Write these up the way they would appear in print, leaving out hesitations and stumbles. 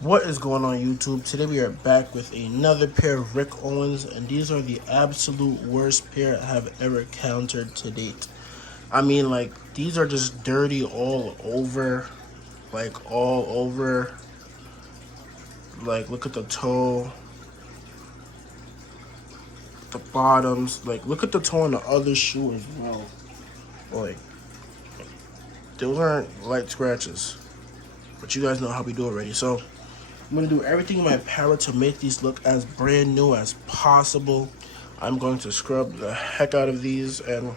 What is going on YouTube? Today we are back with another pair of Rick Owens, and these are the absolute worst pair I have ever encountered to date. I mean, like, these are just dirty all over, like all over. Like, look at the toe, the bottoms, like look at the toe on the other shoe as well. Like, those aren't light scratches, but you guys know how we do already. So I'm going to do everything in my power to make these look as brand new as possible. I'm going to scrub the heck out of these and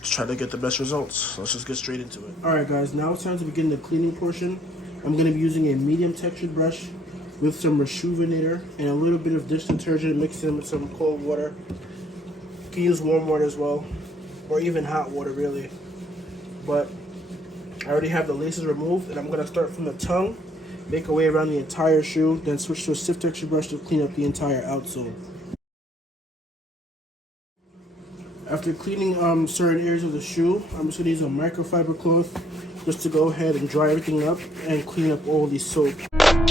just try to get the best results. So let's just get straight into it. Alright guys, now it's time to begin the cleaning portion. I'm going to be using a medium textured brush with some rejuvenator and a little bit of dish detergent, mixed in with some cold water. You can use warm water as well, or even hot water really. But I already have the laces removed, and I'm going to start from the tongue, make our way around the entire shoe, then switch to a stiff texture brush to clean up the entire outsole. After cleaning certain areas of the shoe, I'm just going to use a microfiber cloth just to go ahead and dry everything up and clean up all these soap. Alright,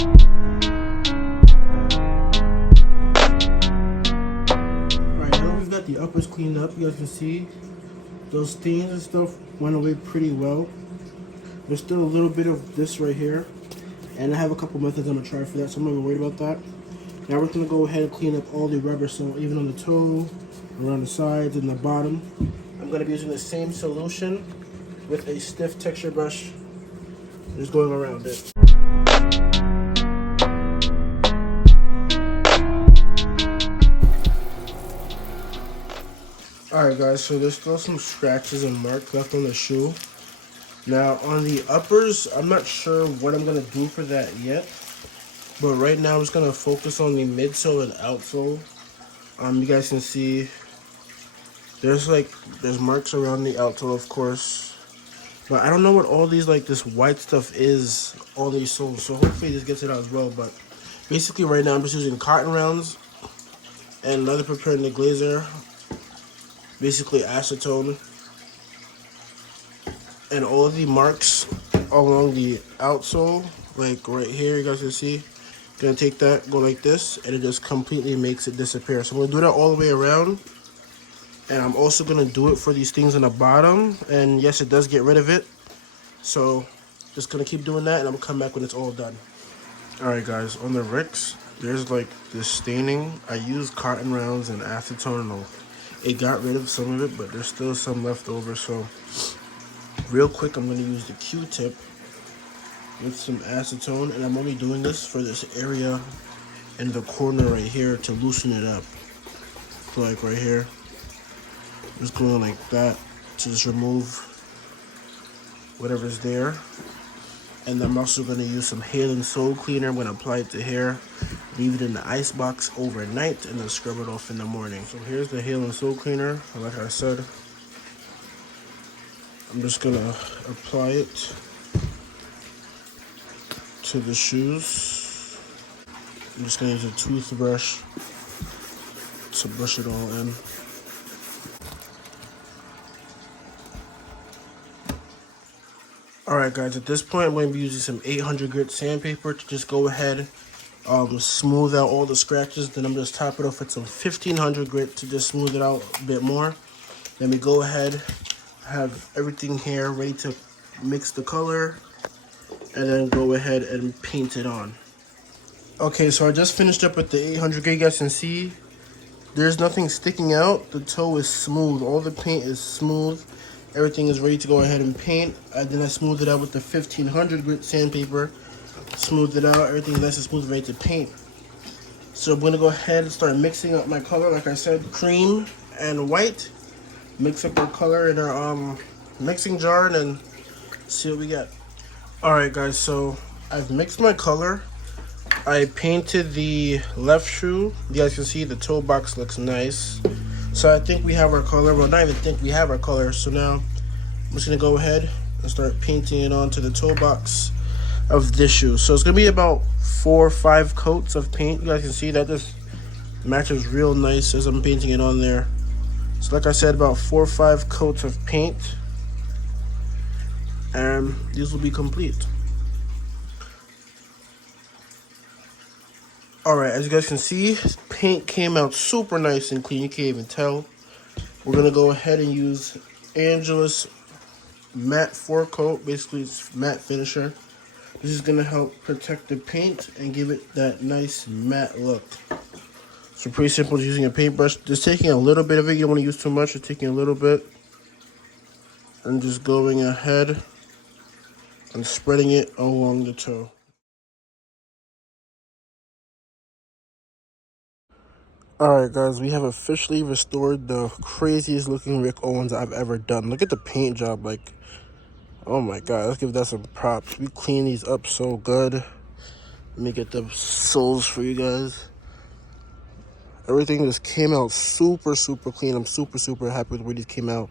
now that we've got the uppers cleaned up, you guys can see those stains and stuff went away pretty well. There's still a little bit of this right here, and I have a couple methods I'm going to try for that, so I'm not even worried about that. Now we're going to go ahead and clean up all the rubber, so even on the toe, around the sides, and the bottom. I'm going to be using the same solution with a stiff texture brush, just going around it. Alright guys, so there's still some scratches and marks left on the shoe. Now on the uppers, I'm not sure what I'm going to do for that yet. But right now I'm just going to focus on the midsole and outsole. You guys can see there's marks around the outsole, of course. But I don't know what all these, like, this white stuff is on these soles. So hopefully this gets it out as well. But basically right now I'm just using cotton rounds and leather preparing the glazer. Basically acetone. And all of the marks along the outsole, like right here, you guys can see. Gonna take that, go like this, and it just completely makes it disappear. So I'm gonna do that all the way around. And I'm also gonna do it for these things on the bottom. And yes, it does get rid of it. So just gonna keep doing that, and I'm gonna come back when it's all done. Alright guys, on the Ricks, there's like this staining. I used cotton rounds and acetone, and it got rid of some of it, but there's still some left over. So real quick, I'm gonna use the Q-tip with some acetone, and I'm only doing this for this area in the corner right here to loosen it up. So like right here, just going like that to just remove whatever's there. And I'm also going to use some Halen Soul Cleaner. I'm going to apply it to hair, leave it in the ice box overnight, and then scrub it off in the morning. So here's the Halen Soul Cleaner. Like I said, I'm just going to apply it to the shoes. I'm just going to use a toothbrush to brush it all in. Alright guys, at this point I'm going to be using some 800 grit sandpaper to just go ahead, smooth out all the scratches. Then I'm just top it off with some 1500 grit to just smooth it out a bit more. Then we go ahead, have everything here ready to mix the color, and then go ahead and paint it on. Okay, so I just finished up with the 800 grit. You guys can see there's nothing sticking out. The toe is smooth. All the paint is smooth. Everything is ready to go ahead and paint. Then I smoothed it out with the 1500 grit sandpaper. Smoothed it out. Everything's nice and smooth, ready to paint. So I'm going to go ahead and start mixing up my color. Like I said, cream and white. Mix up our color in our mixing jar and then see what we get. Alright guys, so I've mixed my color. I painted the left shoe. You guys can see the toe box looks nice. So I think we have our color. Well, not even think, we have our color. So now I'm just going to go ahead and start painting it onto the toe box of this shoe. So it's going to be about 4 or 5 coats of paint. You guys can see that just matches real nice as I'm painting it on there. So like I said, about 4 or 5 coats of paint. And these will be complete. Alright, as you guys can see, paint came out super nice and clean. You can't even tell. We're going to go ahead and use Angela's matte 4-coat. Basically, it's matte finisher. This is going to help protect the paint and give it that nice matte look. So pretty simple, just using a paintbrush. Just taking a little bit of it. You don't want to use too much. Just taking a little bit. And just going ahead and spreading it along the toe. Alright guys, we have officially restored the craziest looking Rick Owens I've ever done. Look at the paint job, like, oh my god, let's give that some props. We clean these up so good. Let me get the soles for you guys. Everything just came out super clean. I'm super happy with the way these came out.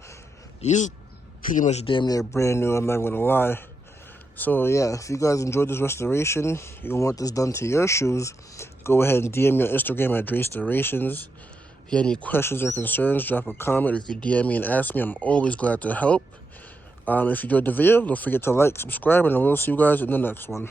These pretty much damn near brand new, I'm not gonna lie. So yeah, if you guys enjoyed this restoration, you want this done to your shoes, go ahead and DM me on Instagram at Drastorations. If you have any questions or concerns, drop a comment, or you can DM me and ask me. I'm always glad to help. If you enjoyed the video, don't forget to like, subscribe, and I will see you guys in the next one.